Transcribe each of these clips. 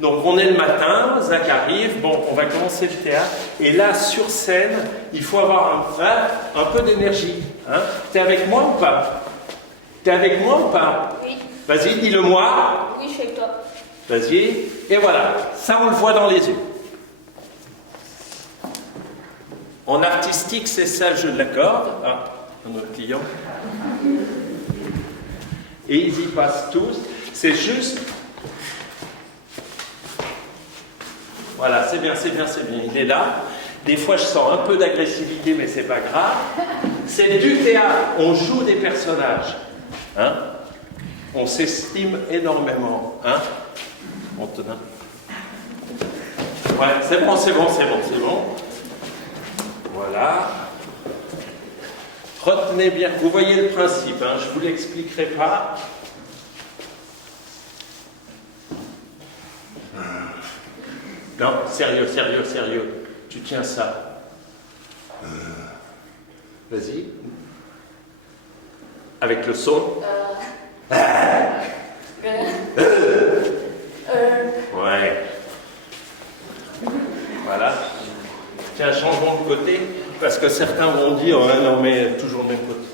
Donc on est le matin, Zach arrive, bon, on va commencer le théâtre, et là, sur scène, il faut avoir un peu d'énergie. Hein. T'es avec moi ou pas? T'es avec moi ou pas? Oui. Vas-y, dis-le-moi. Oui, je suis avec toi. Vas-y, et voilà, ça on le voit dans les yeux. En artistique, c'est ça le jeu de la corde. Ah, un autre client. Et ils y passent tous. C'est juste... Voilà, c'est bien, c'est bien, c'est bien. Il est là. Des fois, je sens un peu d'agressivité, mais c'est pas grave. C'est du théâtre. On joue des personnages. Hein? On s'estime énormément. Hein? Antonin. Ouais, c'est bon, c'est bon, c'est bon, c'est bon. Voilà. Retenez bien. Vous voyez le principe, hein? Je ne vous l'expliquerai pas. Non, sérieux, sérieux, sérieux. Tu tiens ça. Vas-y. Avec le son. Ouais. Voilà. Tiens, changeons de côté, parce que certains vont dire, ouais, non mais toujours le même côté.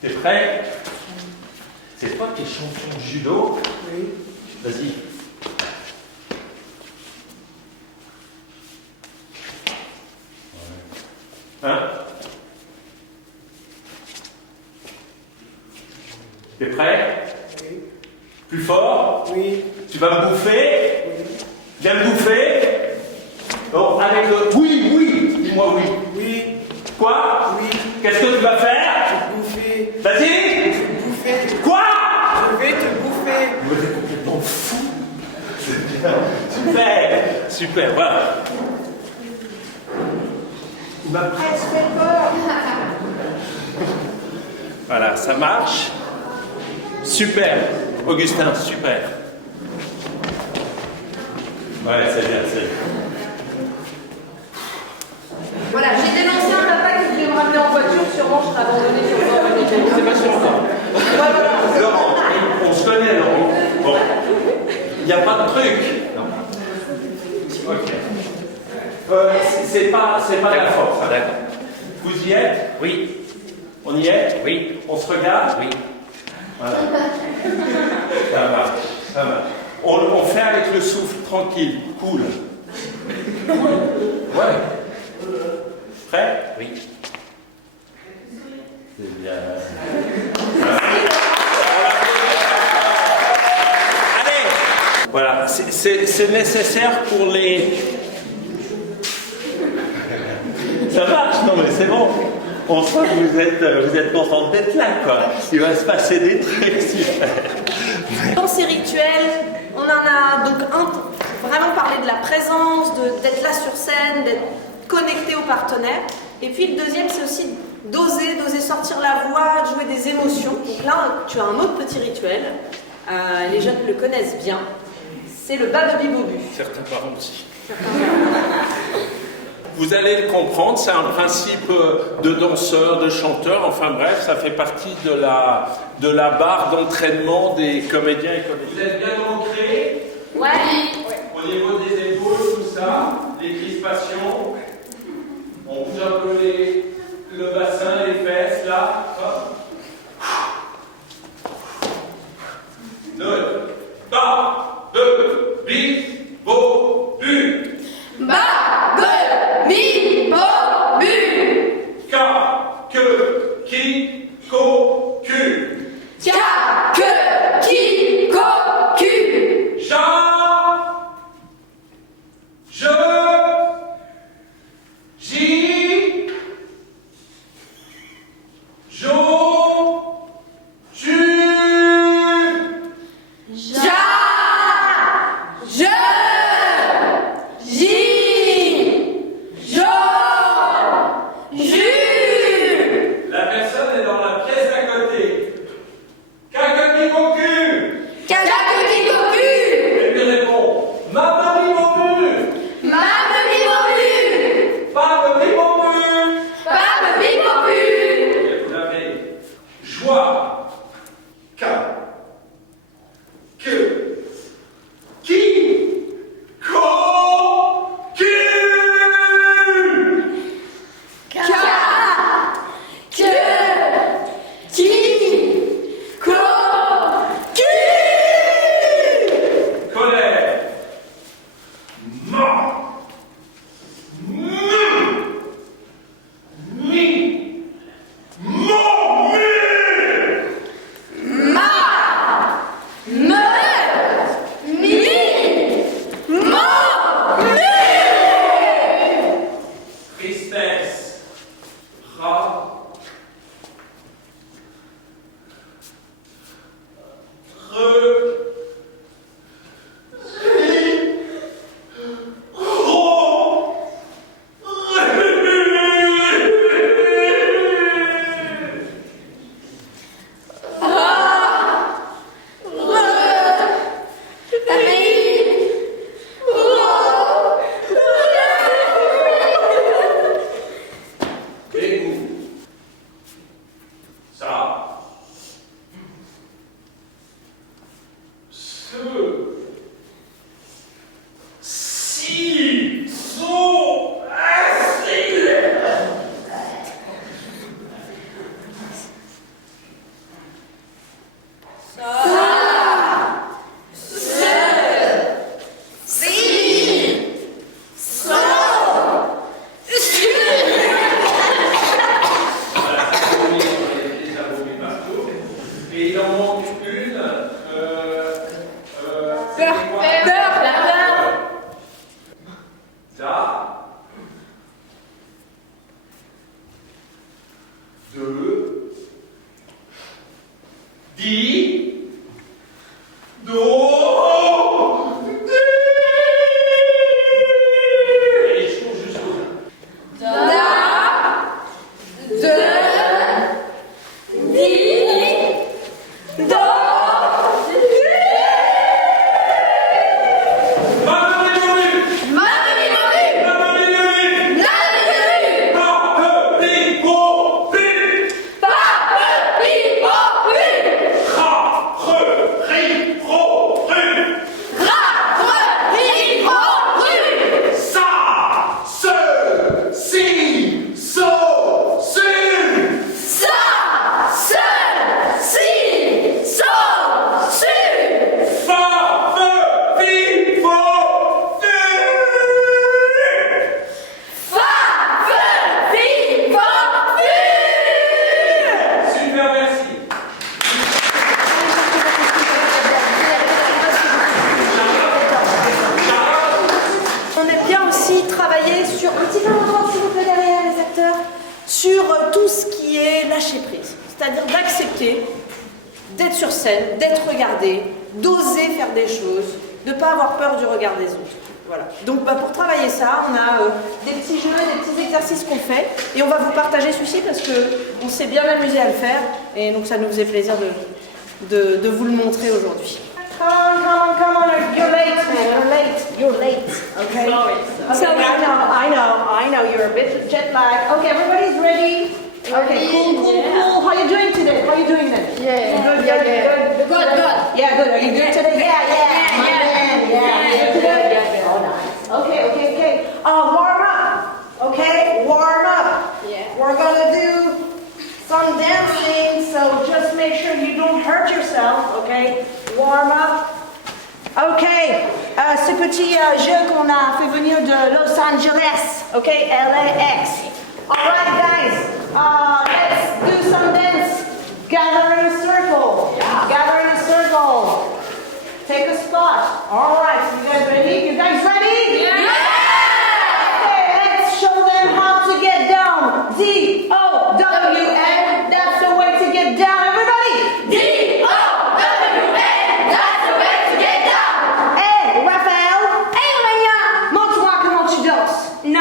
T'es prêt? C'est toi qui es champion de judo? Oui. Vas-y. Hein? T'es prêt? Oui. Plus fort? Oui. Tu vas me bouffer? Oui. Viens me bouffer? Bon, avec le... Oui, oui! Dis-moi oui. Oui. Quoi? Oui. Qu'est-ce que tu vas faire? Te bouffer. Vas-y! Te bouffer. Quoi? Je vais te bouffer. Mais t'es complètement fou! C'est bien. Super! Super, voilà. Il m'a presque fait peur! Voilà, ça marche. Super! Augustin, super! Ouais, c'est bien, c'est bien. Voilà, j'ai dénoncé un papa qui voulait me ramener en voiture, sûrement je serais abandonnée sur le bord de l'échelle. C'est pas sûr ça. Laurent, on se connaît, Laurent. Bon. Il n'y a pas de truc. Non. Ok. C'est pas la force. Hein. D'accord. Vous y êtes? Oui. On y est? Oui. On se regarde? Oui. Voilà. Ça marche. Ça marche. On fait avec le souffle tranquille. Cool. Cool. Ouais. Prêt? Oui. C'est bien. Allez! Voilà, c'est nécessaire pour les... Ça marche, non mais c'est bon. On sent que vous êtes contente d'être là, quoi. Il va se passer des trucs super. Dans ces rituels, on en a donc vraiment parlé de la présence, d'être là sur scène, d'être connecté aux partenaires. Et puis le deuxième, c'est aussi d'oser sortir la voix, de jouer des émotions. Donc là, tu as un autre petit rituel. Les jeunes le connaissent bien. C'est le bababi bobu. Certains parents aussi. Vous allez le comprendre, c'est un principe de danseur, de chanteur, enfin bref, ça fait partie de la barre d'entraînement des comédiens et comédiennes. Vous êtes bien ancrés? Ouais. Au niveau des épaules, tout ça, les crispations. On bouge un peu le bassin, les fesses, là. Hop. Le bas, de, bis, beau, bu. Ba, be, mi, bo, bu. Ka, que, qui, ko, cu. Ka, que, ki, ko, ku. sur tout ce qui est lâcher prise. C'est-à-dire d'accepter d'être sur scène, d'être regardé, d'oser faire des choses, de ne pas avoir peur du regard des autres. Voilà. Donc pour travailler ça, on a des petits jeux, des petits exercices qu'on fait et on va vous partager celui-ci parce qu'on s'est bien amusé à le faire et donc ça nous faisait plaisir de vous le montrer aujourd'hui. Come on, you're late, man, you're late, okay? So I know, you're a bit jet lagged. Okay, everybody's ready? Okay, cool. How are you doing today? How are you doing then? Good. Yeah, good. Are you good today? Yeah. Today? Oh, nice. Okay. Warm up. Yeah. We're gonna do some dancing, so just make sure you don't hurt yourself, okay? Warm up. Okay, ce petit jeu qu'on a fait venir de Los Angeles, okay? LAX. Alright guys, let's do some dance. Gather in a circle. Take a spot. Alright, so you guys ready? Yeah! Okay, let's show them how to get down. D-O-W-N, that's the way to get down. Everybody! D-O-W-N, that's the way to get down. Hey, Raphaël. Hey, Aurélien. Montre-moi comment tu danses. No.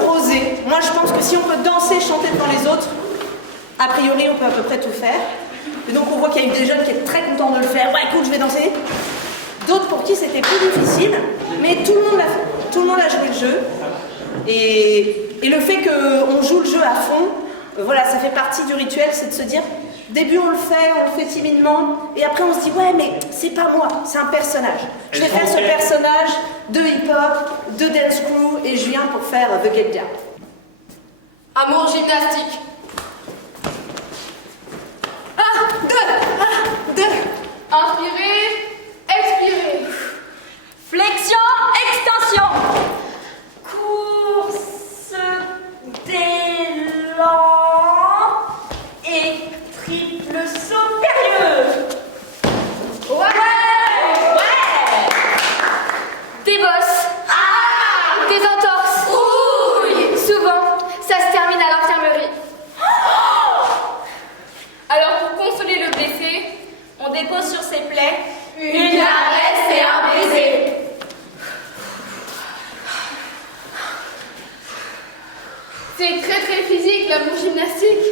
Pour oser. Moi je pense que si on peut danser, chanter devant les autres, a priori on peut à peu près tout faire. Et donc on voit qu'il y a eu des jeunes qui étaient très contents de le faire. Ouais, écoute, je vais danser. D'autres pour qui c'était plus difficile, mais tout le monde a joué le jeu. Et le fait qu'on joue le jeu à fond, voilà, ça fait partie du rituel, c'est de se dire, début on le fait timidement, et après on se dit, ouais mais c'est pas moi, c'est un personnage. Je vais faire ce personnage de hip-hop, de dance crew, et je viens pour faire The Get Down. Amour gymnastique. 1, 2. Inspirez, expirez. Flexion, extension. Course d'élan et triple saut périlleux. Ouais. Des bosses. Des entorses. Ouille. Souvent, ça se termine à l'infirmerie. Alors pour consoler le blessé, On dépose sur ses plaies une caresse et un baiser. C'est très très physique l'amour gymnastique.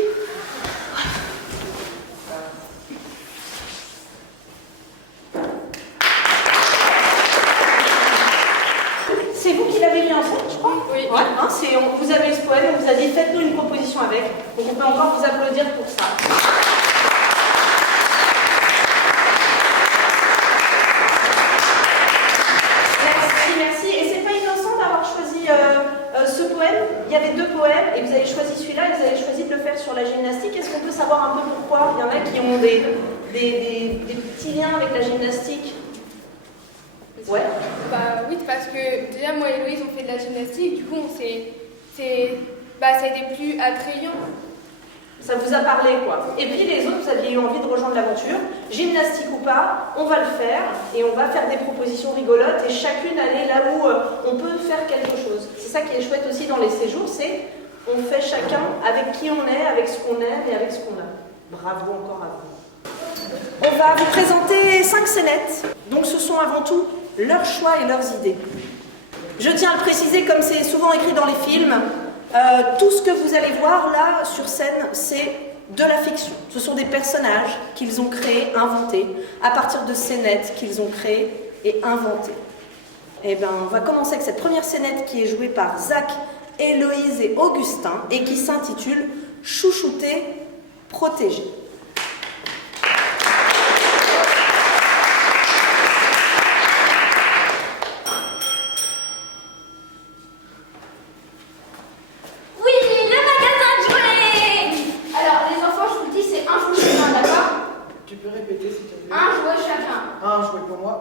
un peu pourquoi. Il y en a qui ont des petits liens avec la gymnastique. Ouais. Bah oui, parce que déjà moi et Louise on fait de la gymnastique, du coup ça a été plus attrayant. Ça vous a parlé, quoi. Et puis les autres, vous aviez eu envie de rejoindre l'aventure. Gymnastique ou pas, on va le faire et on va faire des propositions rigolotes et chacune aller là où on peut faire quelque chose. C'est ça qui est chouette aussi dans les séjours, c'est on fait chacun avec qui on est, avec ce qu'on aime et avec ce qu'on a. Bravo encore à vous. On va vous présenter 5 scénettes. Donc ce sont avant tout leurs choix et leurs idées. Je tiens à le préciser comme c'est souvent écrit dans les films. Tout ce que vous allez voir là sur scène, c'est de la fiction. Ce sont des personnages qu'ils ont créés, inventés, à partir de scénettes qu'ils ont créées et inventées. Et bien, on va commencer avec cette première scénette qui est jouée par Zach, Héloïse et Augustin et qui s'intitule « Chouchouter, protéger ».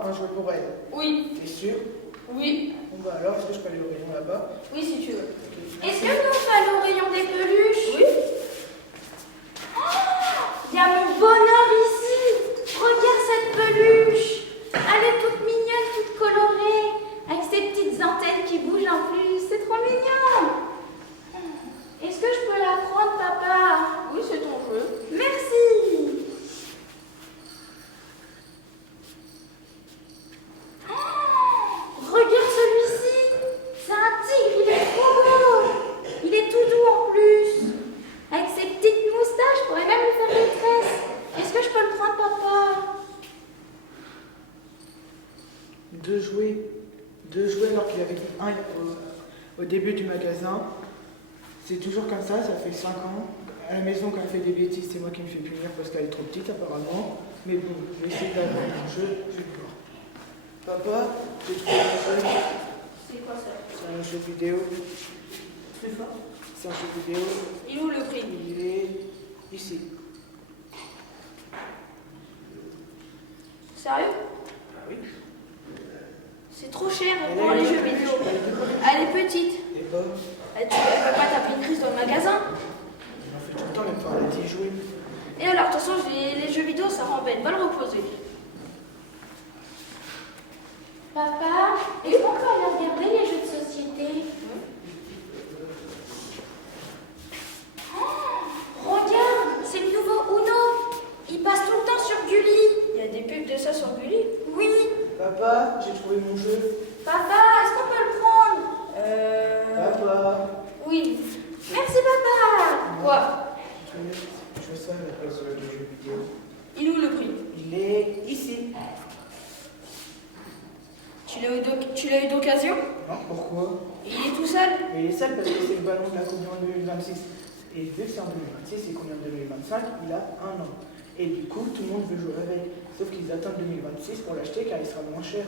Un jouet pour elle. Oui. T'es sûr? Oui. Bon bah alors, est-ce que je peux aller au rayon là-bas? Oui, si tu veux. Okay. Est-ce que nous on peut aller au rayon des peluches? Oui. Il y a mon bonheur ici. Regarde cette peluche. Elle est toute mignonne, toute colorée, avec ses petites antennes qui bougent en plus. C'est trop mignon. Est-ce que je peux la prendre, papa? Oui, c'est ton jeu. Merci. Regarde celui-ci. C'est un tigre, il est trop beau. Il est tout doux en plus. Avec ses petites moustaches, je pourrais même lui faire des tresses. Est-ce que je peux le prendre, papa? Deux jouets alors qu'il y avait un au début du magasin. C'est toujours comme ça fait 5 ans. À la maison, quand elle fait des bêtises, c'est moi qui me fais punir parce qu'elle est trop petite apparemment. Mais bon, je vais essayer d'avoir un jeu, je vais voir. Papa, j'ai trouvé un jeu. C'est quoi ça? C'est un jeu vidéo. Plus fort. C'est un jeu vidéo. Il est où le prix? Il est ici. Sérieux? Ah oui. C'est trop cher pour les jeux vidéo. Elle est petite. Et bah, Elle va pas taper une crise dans le magasin. on en fait tout le temps, même pas arrêter d'y jouer. Et alors, de toute façon, les jeux vidéo, ça rend bête. Va le reposer. Papa, est-ce qu'on peut aller regarder les jeux de société? Oh, regarde, c'est le nouveau Uno. Il passe tout le temps sur Gulli. Il y a des pubs de ça sur Gulli. Oui. Papa, j'ai trouvé mon jeu. Papa, est-ce qu'on peut le prendre? Papa. Oui. Merci, papa. Quoi? Je fais ça à la place du jeu vidéo. Il est où le prix? Il est ici. Tu l'as eu d'occasion? Non, pourquoi? Il est tout seul? Mais il est seul parce que c'est le ballon de la Coupe du Monde 2026. Et vu que c'est en 2026 et qu'on est en 2025, il a 1 an. Et du coup, tout le monde veut jouer avec. Sauf qu'ils attendent 2026 pour l'acheter car il sera moins cher.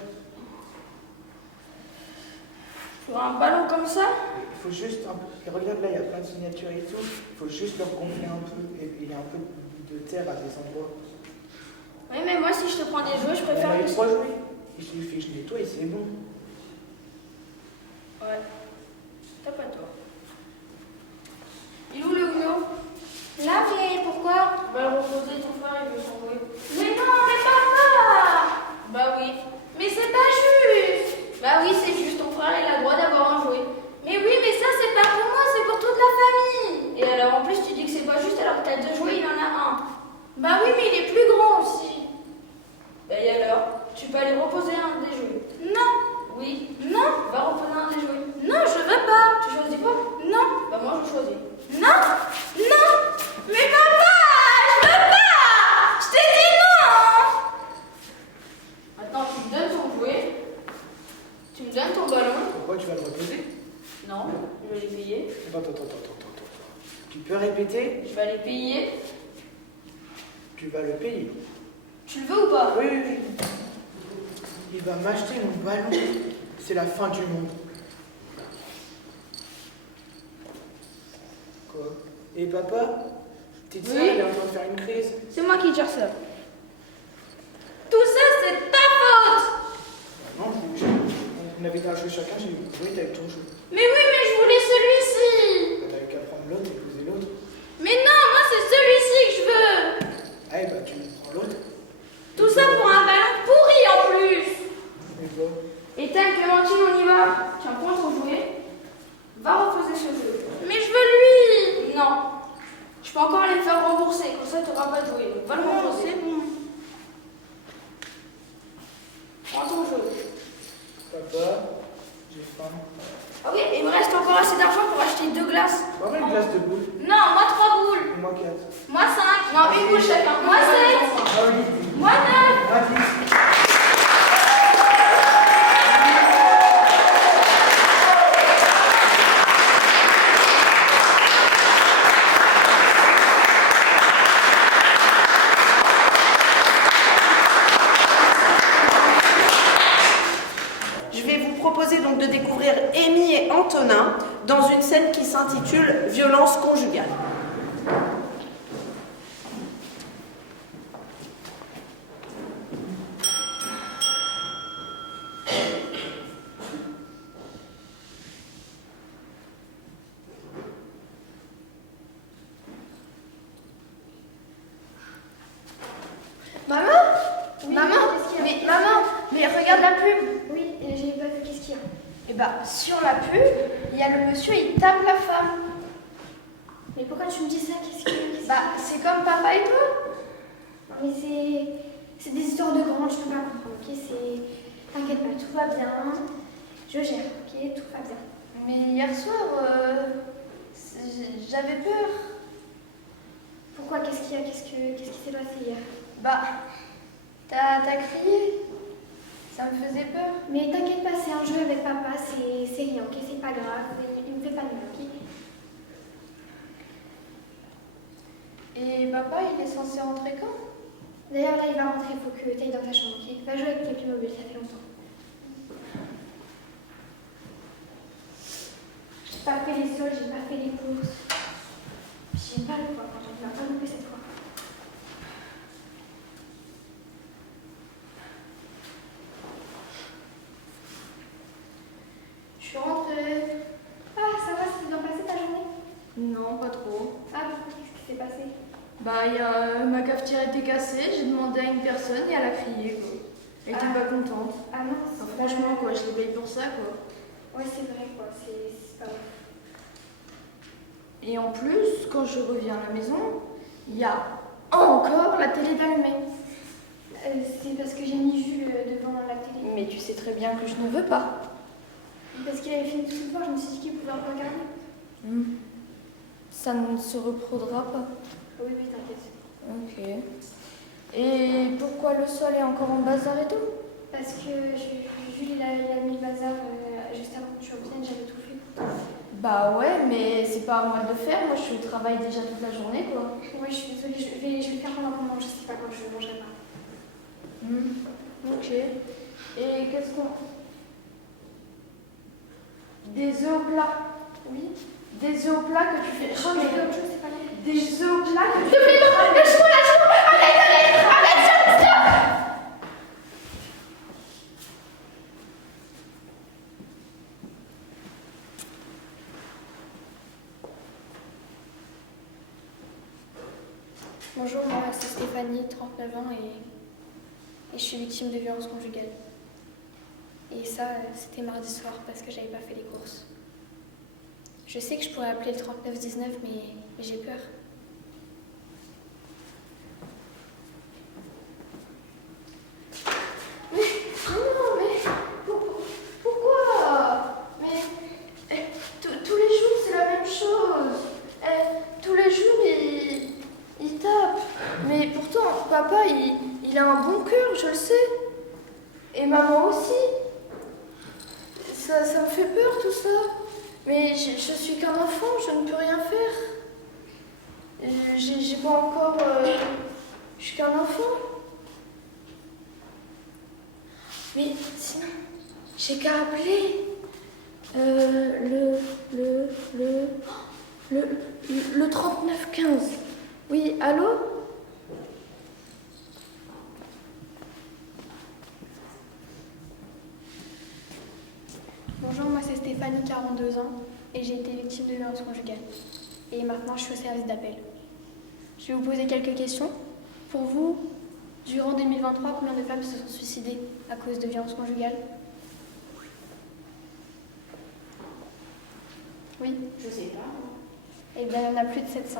Pour un ballon comme ça? Il faut juste un peu. Et regarde là, il y a plein de signatures et tout. Il faut juste leur gonfler un peu. Et il y a un peu de terre à des endroits. Oui, mais moi, si je te prends des jouets, je On préfère a eu que... 3 jouets. Il suffit que je nettoie et c'est bon. Ouais. Tape à toi. Il est où le Uno? Là, vieille, pourquoi? Va le reposer, ton frère il veut s'en jouer. Mais non, mais papa! Bah oui. Mais c'est pas juste! Bah oui, c'est juste, ton frère il a le droit d'avoir un jouet. Mais oui, mais ça, c'est pas pour moi, c'est pour toute la famille! Et alors en plus tu dis que c'est pas juste alors que t'as 2 jouets, il en a un. Bah oui, mais il est plus grand aussi! Bah et alors? Tu peux aller reposer un des jouets. Non! Oui. Non! Va reposer un des jouets. Non, je veux pas! Tu choisis pas? Non! Bah moi je choisis. Non! Non! Mais papa! Je veux pas! Je t'ai dit non! Maintenant tu me donnes ton jouet. Tu me donnes ton ballon. Pourquoi tu vas le reposer? Non, je vais les payer. Attends. Tu peux répéter? Je vais aller payer. Tu vas le payer. Tu le veux ou pas? Oui. Il va m'acheter mon ballon. C'est la fin du monde. Quoi? Et papa, petite Oui. sœur, elle est en train de faire une crise. C'est moi qui gère ça. Tout ça, c'est ta faute. Non, on avait qu'à jouer chacun, j'ai oui, t'avais ton jeu. Mais oui, mais je voulais celui-ci. Bah, t'avais qu'à prendre l'autre et poser l'autre. Mais non, moi c'est celui-ci que je veux. Ah, bah tu prends l'autre. Tout ça pour un ballon pourri en plus. Et quoi? Ethan, Clémentine, on y va. Tiens, prends ton jouet. Va reposer ce jeu. Mais je veux lui. Non. Je peux encore aller le faire rembourser, comme ça tu n'auras pas de jouet. Donc va le reposer. C'est bon. Prends ton jeu. Papa, j'ai faim. Ok, il me reste encore assez d'argent pour acheter 2 glaces. Prends une glace de boule. Non, moi 3 boules. Et moi 4. Moi 5. Non, une boule chacun. Moi 7. Ah oui. Moi 9. Ah, 10. Je vais vous proposer donc de découvrir Amy et Antonin dans une scène qui s'intitule Violence conjugale. Maman Oui, Maman qu'est-ce qu'il y a Mais maman Mais regarde la pub. Oui, j'ai pas vu qu'est-ce qu'il y a. Et bah sur la pub, il y a le monsieur, il tape la femme. Mais pourquoi tu me dis ça? Bah c'est comme papa et toi. Mais c'est des histoires de grands, je peux pas comprendre, ok? T'inquiète pas, tout va bien. Je gère, ok? Tout va bien. Mais hier soir, j'avais peur. Pourquoi? Qu'est-ce qu'il y a? Qu'est-ce qui s'est passé hier? Bah, t'as crié. Ça me faisait peur. Mais t'inquiète pas, c'est un jeu avec papa, c'est rien, ok? C'est pas grave, il me fait pas de mal, ok? Et papa, il est censé rentrer quand? D'ailleurs, là, il va rentrer, il faut que tu ailles dans ta chambre, ok? Va jouer avec tes Playmobil, ça fait longtemps. J'ai pas fait les sols, j'ai pas fait les courses. J'ai pas le poids, quand on va pas louper cette fois. Je suis rentrée. Ah, ça va, c'est bien passé ta journée? Non, pas trop. Ah, qu'est-ce qui s'est passé? Bah, ma cafetière était cassée, j'ai demandé à une personne et elle a crié, quoi. Elle était pas contente. Ah non, Enfin, franchement, quoi, je l'ai payé pour ça, quoi. Ouais, c'est vrai, quoi, c'est pas ouf. Et en plus, quand je reviens à la maison, il y a encore la télé d'allumée. C'est parce que j'ai mis Jules devant la télé. Mais tu sais très bien que je ne veux pas. Parce qu'il avait fini tout ce soir, je me suis dit qu'il pouvait un peu regarder. Ça ne se reproduira pas. Oui, oui, t'inquiète. Ok. Et pourquoi le sol est encore en bazar et tout? Parce que Jules, il a mis le bazar juste avant que tu reviennes, j'avais tout fait pour toi. Bah ouais, mais c'est pas à moi de le faire. Moi, je suis au travail déjà toute la journée, quoi. Ouais, je suis désolée, je vais le faire pendant qu'on mange, je sais pas quand je mangerai pas. Ok. Et qu'est-ce qu'on... Des œufs au plat. Oui. Des œufs au plat que tu fais... Je crois que c'est autre chose, c'est pas là. Des œufs au plat que tu S'il te plaît, non, lâche-moi, arrête, stop. Bonjour, moi c'est Stéphanie, 39 ans et je suis victime de violences conjugales. Et ça, c'était mardi soir parce que j'avais pas fait les courses. Je sais que je pourrais appeler le 3919, mais j'ai peur. Mais... Oh non, mais... Pourquoi? Mais... tous les jours, c'est la même chose. Tous les jours, il tape. Mais pourtant, papa, il a un bon cœur, je le sais. Et maman aussi. Ça me fait peur, tout ça. Mais je suis qu'un enfant, je ne peux rien faire. J'ai pas encore... je suis qu'un enfant. Mais sinon, j'ai qu'à appeler le 3915. Oui, allô? Bonjour, moi c'est Stéphanie, 42 ans, et j'ai été victime de violences conjugales. Et maintenant, je suis au service d'appel. Je vais vous poser quelques questions. Pour vous, durant 2023, combien de femmes se sont suicidées à cause de violences conjugales? Oui? Je sais pas. Eh bien, il y en a plus de 700.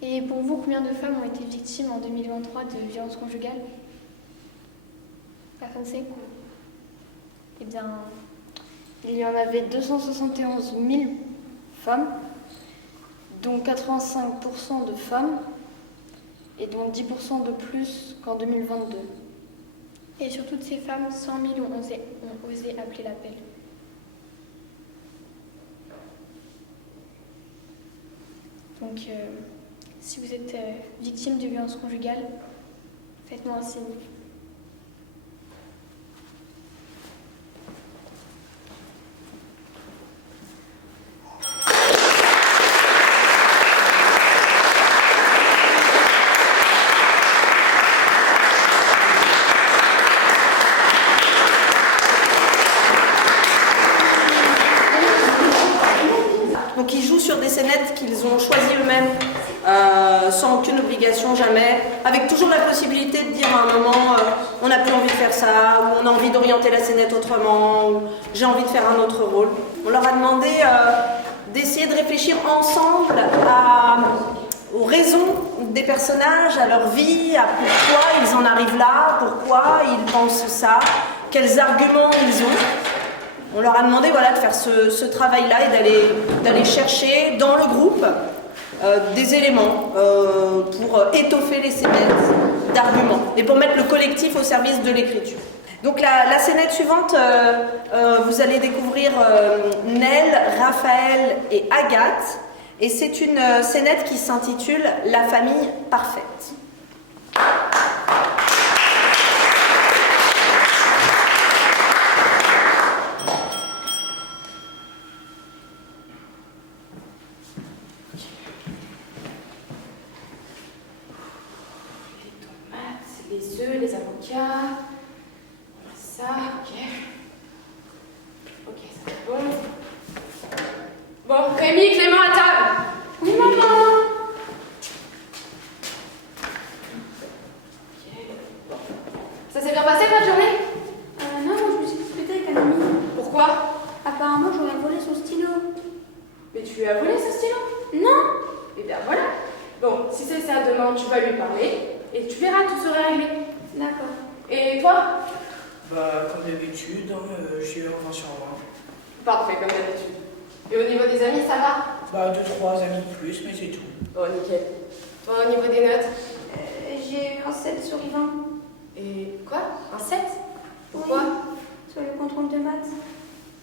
Et pour vous, combien de femmes ont été victimes en 2023 de violences conjugales? Personne ne sait? Eh bien, Il y en avait 271 000 femmes, dont 85% de femmes, et dont 10% de plus qu'en 2022. et sur toutes ces femmes, 100 000 ont osé appeler l'appel. Donc, si vous êtes victime de violences conjugales, faites-moi un signe. Donc ils jouent sur des scénettes qu'ils ont choisies eux-mêmes, sans aucune obligation, jamais, avec toujours la possibilité de dire à un moment on n'a plus envie de faire ça, ou on a envie d'orienter la scénette autrement, ou j'ai envie de faire un autre rôle. On leur a demandé d'essayer de réfléchir ensemble aux raisons des personnages, à leur vie, à pourquoi ils en arrivent là, pourquoi ils pensent ça, quels arguments ils ont. On leur a demandé voilà, de faire ce travail-là et d'aller chercher dans le groupe des éléments pour étoffer les scénettes d'arguments et pour mettre le collectif au service de l'écriture. Donc la scénette suivante, vous allez découvrir Nel, Raphaël et Agathe, et c'est une scénette qui s'intitule « La famille parfaite ». Les œufs, les avocats. Ça, ok. Ok, ça c'est bon. Bon, Rémi, Clément à table. Oui, maman. Ok, bon. Ça s'est bien passé votre journée? Non, je me suis disputée avec un ami. Pourquoi? Apparemment, j'aurais volé son stylo. Mais tu lui as volé ce stylo? Non. Eh bien voilà. Bon, si c'est ça demain, tu vas lui parler et tu verras, tout sera réglé. D'accord. Et toi? Bah, comme d'habitude, j'ai eu un 20 sur 20. Parfait, comme d'habitude. Et au niveau des amis, ça va? Bah, 2-3 amis de plus, mais c'est tout. Oh, nickel. Toi, au niveau des notes? J'ai eu un 7 sur 20. Et quoi? Un 7? Pourquoi? Oui, sur le contrôle de maths.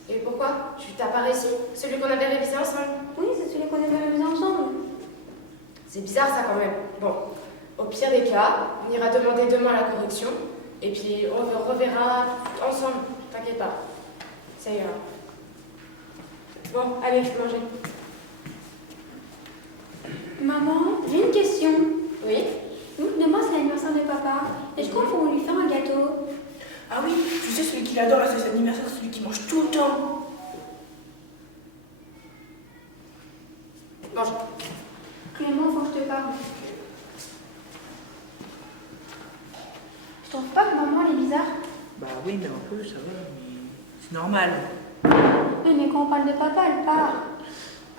Et pourquoi? Tu t'as pas réussi? Celui qu'on avait révisé ensemble? Oui, c'est celui qu'on avait révisé ensemble. C'est bizarre ça quand même. Bon, au pire des cas, on ira demander demain la correction et puis on reverra ensemble, t'inquiète pas. Ça ira. Bon, allez, mangez. Maman, j'ai une question. Oui? Demain, c'est l'anniversaire de papa. Est-ce qu'on va lui faire un gâteau? Ah oui, tu sais, celui qu'il adore à ses anniversaires, c'est celui qui mange tout le temps. Mange. Clément, faut que je te parle. Je trouve pas que maman, elle est bizarre. Bah oui, mais un peu, ça va, mais c'est normal. Oui, mais quand on parle de papa, elle part.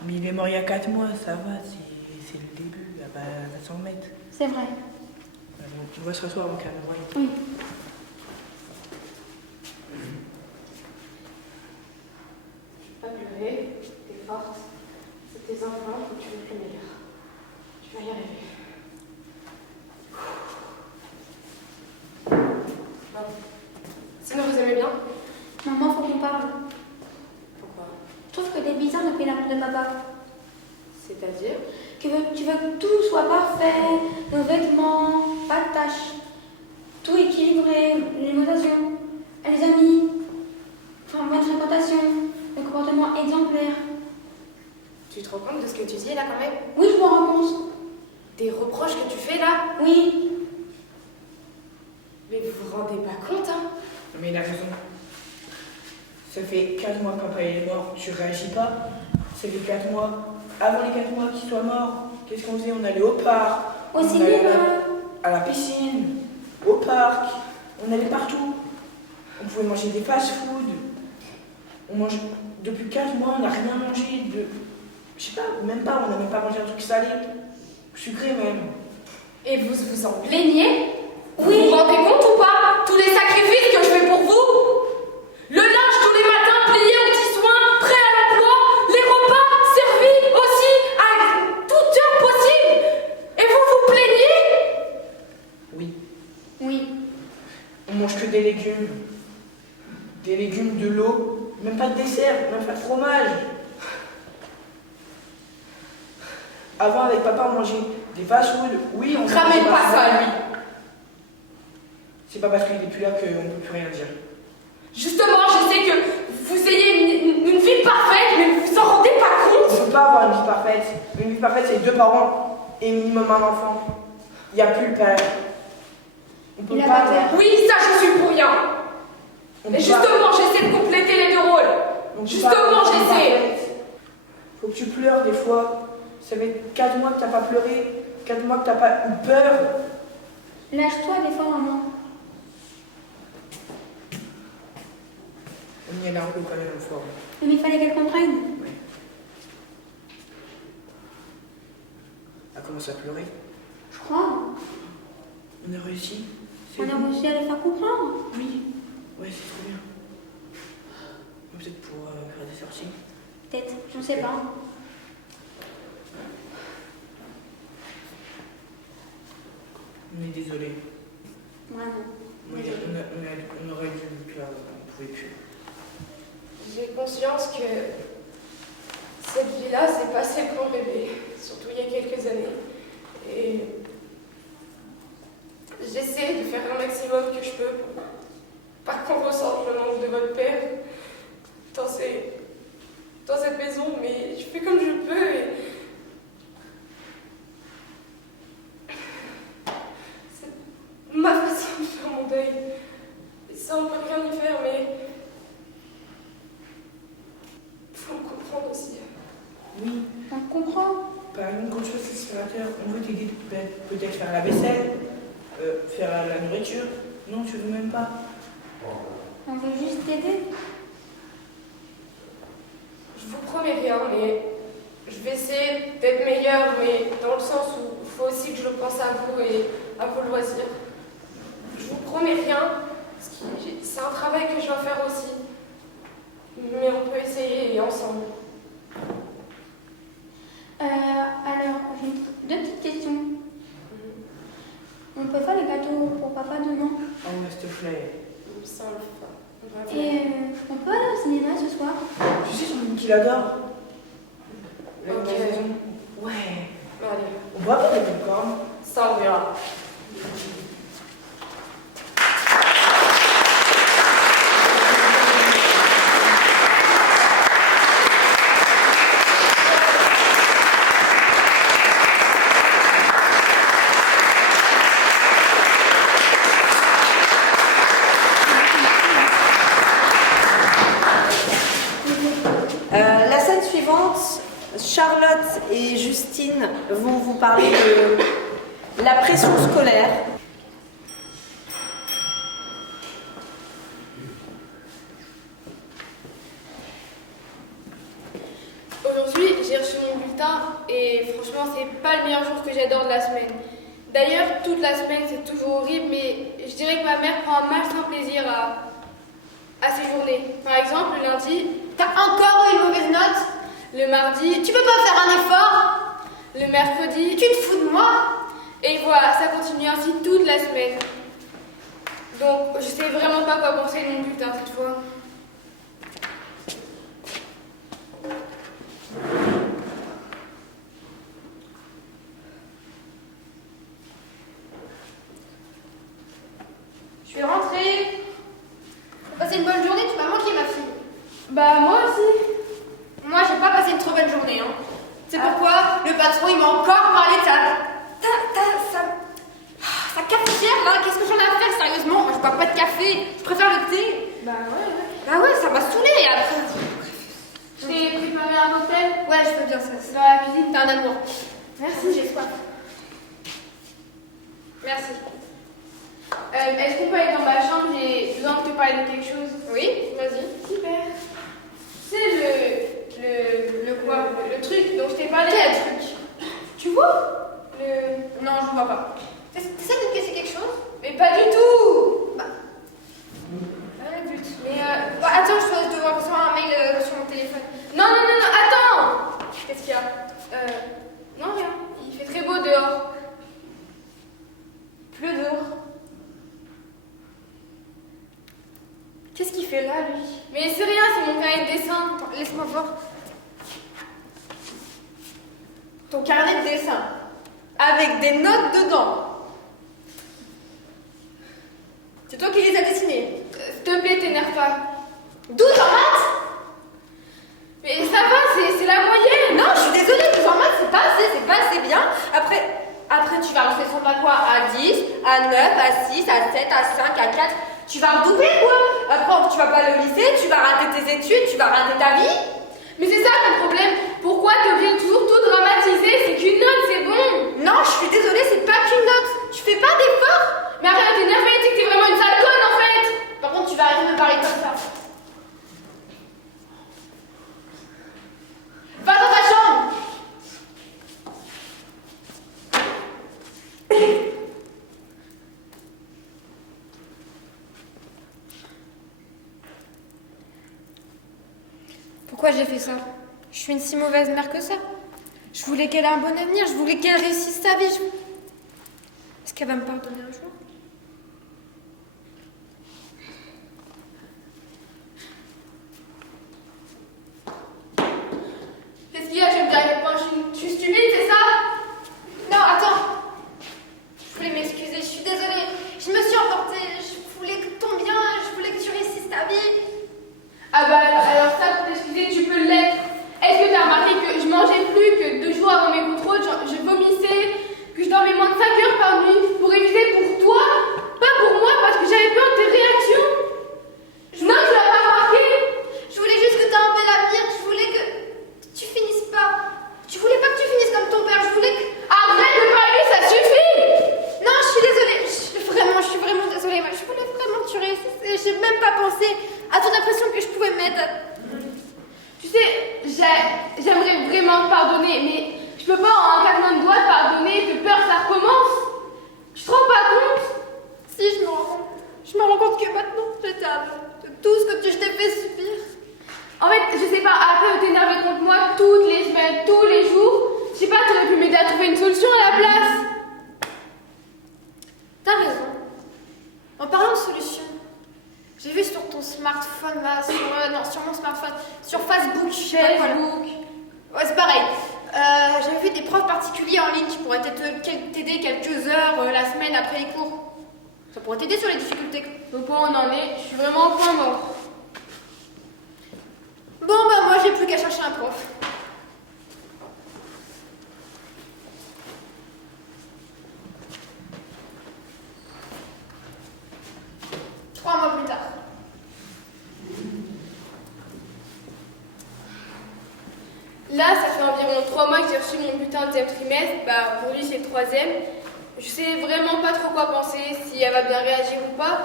Mais il est mort il y a 4 mois, ça va, c'est le début, elle va s'en remettre. C'est vrai. On va se rasseoir avant qu'elle me voie. Oui. Pas pleurer, t'es forte. C'est tes enfants, faut que tu veux le meilleur. Tu vas y arriver. Bon. Sinon, vous aimez bien? Maman, faut qu'on parle. Pourquoi? Je trouve que t'es bizarre depuis la mort de papa. C'est-à-dire? Tu veux que tout soit parfait, nos vêtements, pas de tâches. Tout équilibré, l'alimentation, les amis, enfin, bonne fréquentation, le comportement exemplaire. Tu Tu te rends compte de ce que tu dis là quand même? Oui, je me rends compte. Des reproches que tu fais là? Oui. Mais vous vous rendez pas compte, hein? Mais il a raison. Ça fait 4 mois que papa est mort, tu réagis pas? Ça fait 4 mois. Avant les 4 mois qu'il soit mort, qu'est-ce qu'on faisait? On allait au parc, Au on cinéma. allait à la piscine, au parc, on allait partout. On pouvait manger des fast-food. On mange... Depuis 4 mois, on n'a rien mangé de... Je sais pas, même pas, on n'a même pas mangé un truc salé. Sucré même. Et vous vous en plaignez? Oui. Vous vous rendez compte ou pas? Tous les sacrifices que je fais pour vous? Le linge tous les matins plié aux petits soins, prêt à l'emploi, les repas servis aussi à toute heure possible. Et vous vous plaignez? Oui. Oui. On mange que des légumes. Des légumes, de l'eau, même pas de dessert, même pas de fromage. Avant, avec papa, on mangeait des fast-food. Oui, on Ramène mangeait pas ça, lui. C'est pas parce qu'il est plus là qu'on peut plus rien dire. Justement, je sais que vous ayez une vie parfaite, mais vous vous en rendez pas compte. On peut pas avoir une vie parfaite. Une vie parfaite, c'est 2 parents et minimum un enfant. Il n'y a plus le père. On peut Il a pas. pas peur. Oui, ça, je suis pour rien. On Et peut justement, j'essaie de compléter les 2 rôles. On peut Justement, pas avoir une vie j'essaie. parfaite. Faut que tu pleures des fois. Ça fait 4 mois que t'as pas pleuré. 4 mois que t'as pas eu peur. Lâche-toi des fois, maman. On y allait un peu quand même fort. Mais il fallait qu'elle comprenne. Elle a commencé à pleurer. Je crois. On a réussi. C'est On a bon. réussi à les faire comprendre. Oui. Ouais, c'est trop bien. Peut-être pour faire des sorties. Peut-être, je ne sais pas. On est désolé. Vraiment. On aurait dû le faire, on pouvait plus. J'ai conscience que cette vie-là, c'est pas celle qu'on rêvait, surtout il y a quelques années. Et j'essaie de faire un maximum que je peux pour pas qu'on ressente le manque de votre père dans cette maison, mais je fais comme je peux et c'est ma façon de faire mon deuil. Et ça, on peut rien y faire, mais faut me comprendre aussi. Oui. On comprend. Par exemple, quand tu fais l'aspirateur, on veut t'aider peut-être faire la vaisselle, faire la nourriture. Non, tu veux même pas. On veut juste t'aider. Je vous promets rien, mais je vais essayer d'être meilleure, mais dans le sens où il faut aussi que je pense à vous et à vos loisirs. Je vous promets rien, parce que c'est un travail que je dois faire aussi. Mais on peut essayer et ensemble. Alors, j'ai 2 petites questions. On peut faire les gâteaux pour papa demain. Oh, s'il te plaît. Ça, on le fera. Et on peut aller au cinéma ce soir. Tu sais, qu'il adore. Ok. Ouais. Allez, On va pas des popcorn. ça on verra. La scène suivante, Charlotte et Justine vont vous parler de la pression scolaire. Aujourd'hui, j'ai reçu mon bulletin et franchement, c'est pas le meilleur jour que j'adore de la semaine. D'ailleurs, toute la semaine, c'est toujours horrible, mais je dirais que ma mère prend un malsain plaisir à ces journées. Par exemple, le lundi, T'as encore eu une mauvaise note? le mardi, Tu peux pas faire un effort? le mercredi, Tu te fous de moi? et voilà, ça continue ainsi toute la semaine. Donc, je sais vraiment pas quoi penser de mon bulletin cette fois. Je suis rentrée. T'as passé une bonne journée? Tu m'as manqué, ma fille. Bah, moi aussi. Moi, j'ai pas passé une trop bonne journée, hein. très bien ça. Dans la cuisine. T'es un amour. Merci, j'ai soif. Merci. Est-ce qu'on peut aller dans ma chambre? J'ai besoin de te parler de quelque chose. Oui, vas-y. Super. Tu sais, le quoi? Le truc dont je t'ai parlé. Quel truc? Tu vois? Non, je vois pas. C'est ça de casser quelque chose? Mais pas du tout. Bah. Rien du tout. Mais attends, je dois devoir recevoir un mail sur mon téléphone. Non, attends. Qu'est-ce qu'il y a? Non, rien. Il fait très beau dehors. Pleut dehors. Qu'est-ce qu'il fait là, lui? Mais c'est rien, c'est mon carnet de dessin. Attends, laisse-moi voir. Ton carnet de dessin. Avec des notes dedans. C'est toi qui les as dessinées. S'il te plaît, t'énerve pas. 12 en maths? Mais ça va, c'est la moyenne. Non, je suis désolée, 12 en maths, c'est pas assez bien. Après tu vas redescendre à quoi? À 10, à 9, à 6, à 7, à 5, à 4. Tu vas redoubler quoi? Après, tu vas pas aller au lycée, tu vas rater tes études, tu vas rater ta vie. Mais c'est ça ton problème. Pourquoi t'es obligé de toujours tout dramatiser? C'est qu'une note, c'est bon. Non, je suis désolée, c'est pas qu'une note. Tu fais pas d'efforts. Mais arrête de t'énerver, c'est que t'es vraiment une sale conne en fait. Par contre, tu vas arrêter de me parler comme ça. Va dans ta chambre. Pourquoi j'ai fait ça? Je suis une si mauvaise mère que ça. Je voulais qu'elle ait un bon avenir, je voulais qu'elle réussisse sa vie. Est-ce qu'elle va me pardonner un jour? Qu'est-ce qu'il y a? Je vais me dire à quel point je suis stupide, c'est ça? Non, attends. Je voulais m'excuser, je suis désolée. Je me suis emportée, je voulais que ton bien, je voulais que tu réussisses ta vie. Ah bah alors ça, pour t'excuser, tu peux l'être. Est-ce que t'as remarqué que je mangeais plus que 2 jours avant mes contrôles, je vomissais, que je dormais moins de 5 heures par nuit pour réviser pour toi, pas pour moi parce que j'avais peur de tes réactions? Non, tu l'as pas remarqué? Je voulais juste que tu aies un bel avenir, je voulais que tu finisses pas. Tu voulais pas que tu finisses comme ton père, je voulais que... Arrête de parler, ça suffit! Non, je suis désolée, je suis vraiment désolée. Moi, je voulais vraiment que tu réussisses. J'ai même pas pensé à ton impression que je pouvais mettre. Tu sais, j'aimerais vraiment te pardonner, mais je peux pas en un claquement de doigts te pardonner, de peur que ça recommence. Tu te rends pas compte? Si, je me rends compte. Je me rends compte que maintenant, j'étais à bout de tout ce que je t'ai fait subir. En fait, je sais pas, après de t'énerver contre moi toutes les semaines, tous les jours, je sais pas, t'aurais pu m'aider à trouver une solution à la place. T'as raison. En parlant de solution, j'ai vu sur ton smartphone, là, sur mon smartphone, sur Facebook. Ouais, c'est pareil. J'avais vu des profs particuliers en ligne qui pourraient t'aider quelques heures la semaine après les cours. Ça pourrait t'aider sur les difficultés. Au point où on en est, je suis vraiment au point mort. Bon, bah moi, j'ai plus qu'à chercher un prof. 3 mois plus tard. Là, ça fait environ 3 mois que j'ai reçu mon bulletin de 2e trimestre. Bah, aujourd'hui, c'est le 3e. Je sais vraiment pas trop quoi penser, si elle va bien réagir ou pas.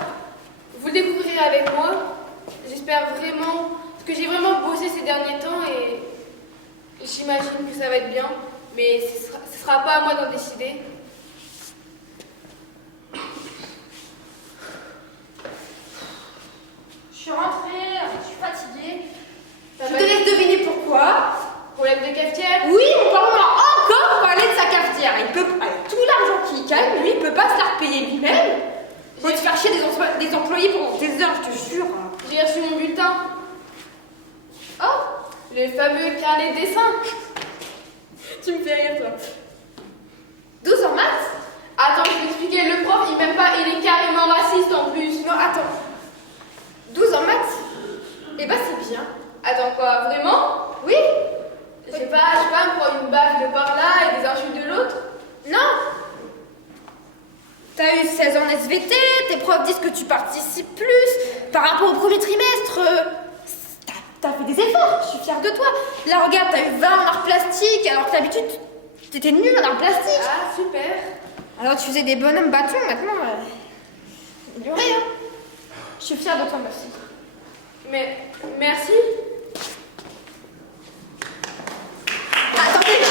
Vous le découvrirez avec moi. J'espère vraiment, parce que j'ai vraiment bossé ces derniers temps et j'imagine que ça va être bien. Mais ce sera pas à moi d'en décider. Je suis rentrée, je suis fatiguée. Je te laisse deviner pourquoi. Problème de cafetière? Oui, on va encore parler de sa cafetière. Il peut, avec tout l'argent qu'il gagne, lui, il peut pas se la repayer lui-même. Il faut te faire chier des employés pendant des heures, je te jure. J'ai reçu mon bulletin. Oh, le fameux carnet de dessin. Tu me fais rire, toi. 12 en maths? Attends, je vais t'expliquer. Le prof, il m'aime pas, il est carrément raciste en plus. Non, attends. 12 en maths? Eh ben, c'est bien. Attends, quoi, vraiment? Oui? Je sais pas, me prendre une baffe de par là et des insultes de l'autre? Non. T'as eu 16 ans en SVT, tes profs disent que tu participes plus. Par rapport au premier trimestre, t'as fait des efforts, je suis fière de toi. Là, regarde, t'as eu 20 en art plastique, alors que d'habitude, t'étais nulle en art plastique. Ah, super. Alors tu faisais des bonhommes bâtons, maintenant, c'est amélioré, hein. Je suis fière de toi, ma fille. Mais merci. Attendez.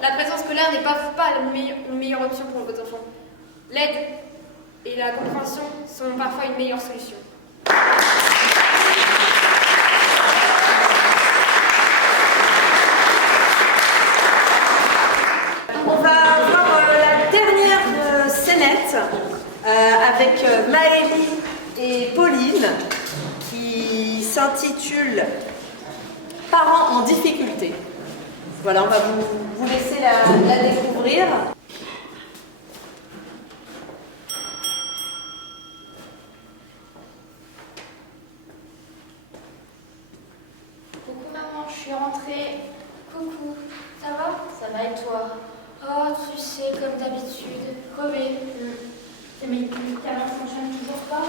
La présence scolaire n'est pas une meilleure option pour vos enfants. L'aide et la compréhension sont parfois une meilleure solution. On va voir la dernière scénette avec Maëlie et Pauline qui s'intitule Parents en difficulté. Voilà, on va vous laisser la découvrir. Coucou maman, je suis rentrée. Coucou, ça va? Ça va et toi? Oh, tu sais, comme d'habitude, crevée. Tes médicaments ne fonctionnent toujours pas?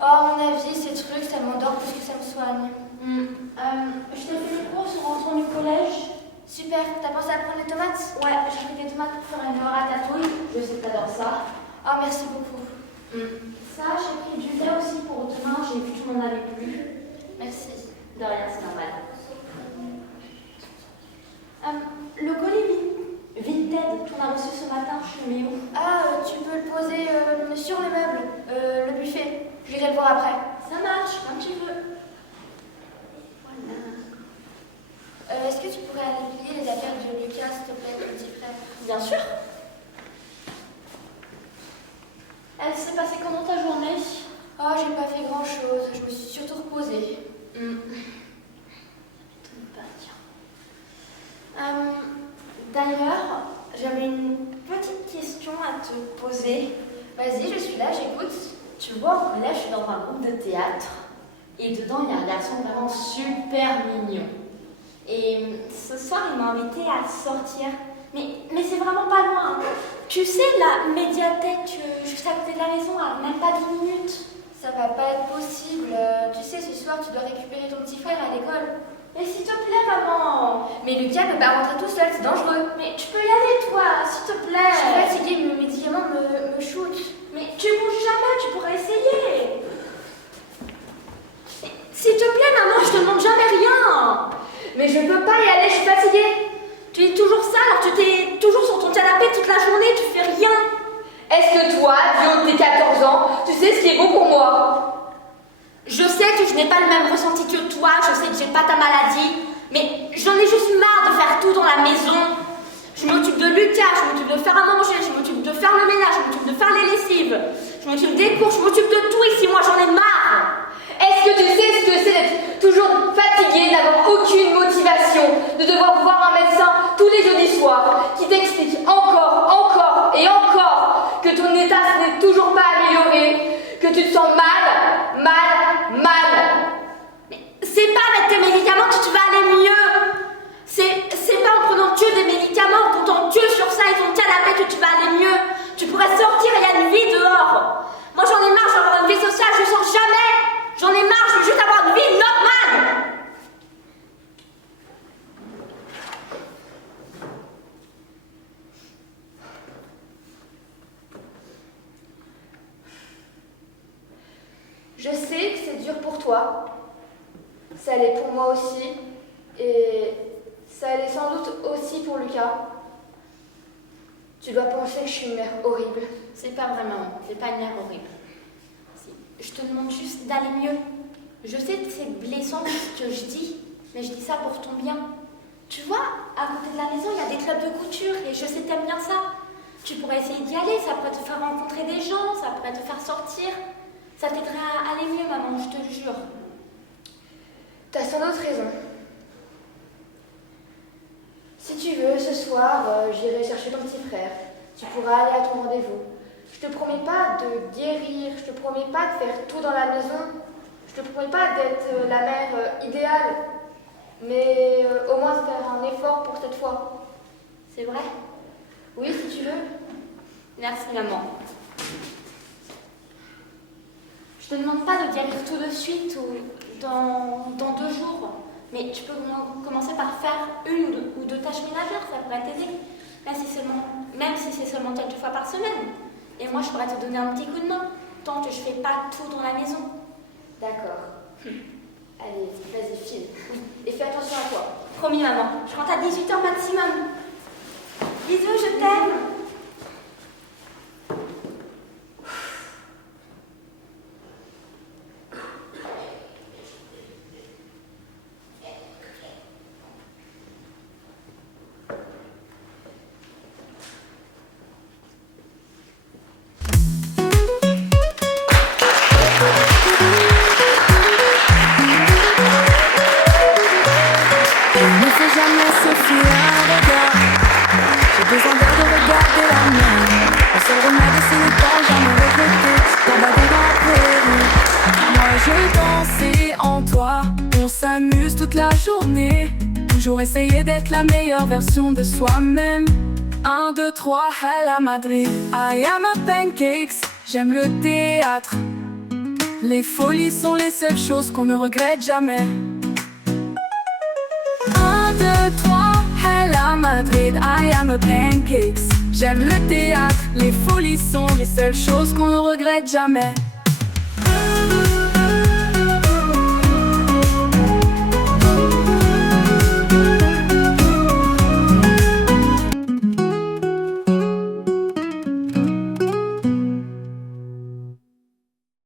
Oh, à mon avis, ces trucs, ça m'endort plus que ça me soigne. Je t'ai fait mes courses en rentrant du collège. Super, t'as pensé à prendre des tomates? Ouais, j'ai pris des tomates pour faire une ratatouille. Je sais que t'adores ça. Oh, merci beaucoup. Ça, j'ai pris du lait aussi pour demain, j'ai vu que tu m'en avais plus. Merci. De rien, c'est normal. Le colis Vinted, tu l'as reçu ce matin, je le mets où? Ah, tu peux le poser sur le meuble, le buffet. Je vais le voir après. Ça marche, comme tu veux. Voilà. Est-ce que tu pourrais aller plier les affaires de Lucas, s'il te plaît, mon petit frère? Bien sûr. Elle s'est passée comment ta journée? Oh, j'ai pas fait grand-chose. Je me suis surtout reposée. D'ailleurs, j'avais une petite question à te poser. Vas-y, je suis là, j'écoute. Tu vois, au collège, je suis dans un groupe de théâtre. Et dedans, il y a un garçon vraiment super mignon. Et ce soir, il m'a invité à sortir. Mais c'est vraiment pas loin. Tu sais, la médiathèque juste à côté de la maison, à même pas 10 minutes. Ça va pas être possible. Tu sais, ce soir, tu dois récupérer ton petit frère à l'école. Mais s'il te plaît, maman. Mais Lucas ne peut pas rentrer tout seul, c'est dangereux. Mais tu peux y aller, toi, s'il te plaît. Je suis fatiguée, mes médicaments me shootent. Mais tu bouges jamais, tu pourrais essayer. S'il te plaît, maman, je te demande jamais rien. Mais je peux pas y aller, je suis fatiguée. Tu es toujours sale, alors tu t'es toujours sur ton canapé toute la journée, tu fais rien. Est-ce que toi, du haut de tes 14 ans, tu sais ce qui est bon pour moi? Je sais que je n'ai pas le même ressenti que toi, je sais que j'ai pas ta maladie, mais j'en ai juste marre de faire tout dans la maison. Je m'occupe de Lucas, je m'occupe de faire à manger, je m'occupe de faire le ménage, je m'occupe de faire les lessives, je m'occupe des cours, je m'occupe de tout ici, moi j'en ai marre. Est-ce que tu sais ce que c'est d'être toujours fatigué, d'avoir aucune motivation, de devoir voir un médecin tous les jeudis soirs qui t'explique encore et encore que ton état n'est toujours pas amélioré, que tu te sens mal. Mais c'est pas avec tes médicaments que tu vas aller mieux. C'est pas en prenant que des médicaments, en comptant que sur ça et ton canapé que tu vas aller mieux. Tu pourrais sortir et il y a une vie dehors. Moi j'en ai marre, je veux avoir une vie sociale, je sors jamais. J'en ai marre, je veux juste avoir une vie normale. Je sais que c'est dur pour toi. Ça l'est pour moi aussi. Et ça l'est sans doute aussi pour Lucas. Tu dois penser que je suis une mère horrible. C'est pas vraiment, c'est pas une mère horrible. Je te demande juste d'aller mieux. Je sais que c'est blessant ce que je dis, mais je dis ça pour ton bien. Tu vois, à côté de la maison, il y a des clubs de couture et je sais que t'aimes bien ça. Tu pourrais essayer d'y aller, ça pourrait te faire rencontrer des gens, ça pourrait te faire sortir. Ça t'aiderait à aller mieux, maman, je te le jure. T'as sans doute raison. Si tu veux, ce soir, j'irai chercher ton petit frère. Tu pourras aller à ton rendez-vous. Je te promets pas de guérir, je te promets pas de faire tout dans la maison. Je te promets pas d'être la mère idéale. Mais au moins de faire un effort pour cette fois. C'est vrai? Oui, si tu veux. Merci, maman. te demande pas de guérir tout de suite ou dans 2 jours. Mais tu peux commencer par faire 1 ou 2 tâches ménagères, ça pourrait t'aider. Même si c'est seulement quelques fois par semaine. Et moi, je pourrais te donner un petit coup de main, tant que je fais pas tout dans la maison. D'accord. Allez, vas-y, file. Et fais attention à toi. Promis, maman. Je rentre à 18h maximum. Bisous, je t'aime. J'ai besoin d'air de regarder la mer. Le seul remède c'est le temps, jamais regretter. T'emballer dans la prairie. Moi je dansais en toi. On s'amuse toute la journée. Toujours essayer d'être la meilleure version de soi-même. 1, 2, 3, Hala Madrid. I am a pancakes. J'aime le théâtre. Les folies sont les seules choses qu'on ne regrette jamais. 1, 2, 3, Hala Madrid, I am a pancakes. J'aime le théâtre, les folies sont les seules choses qu'on ne regrette jamais.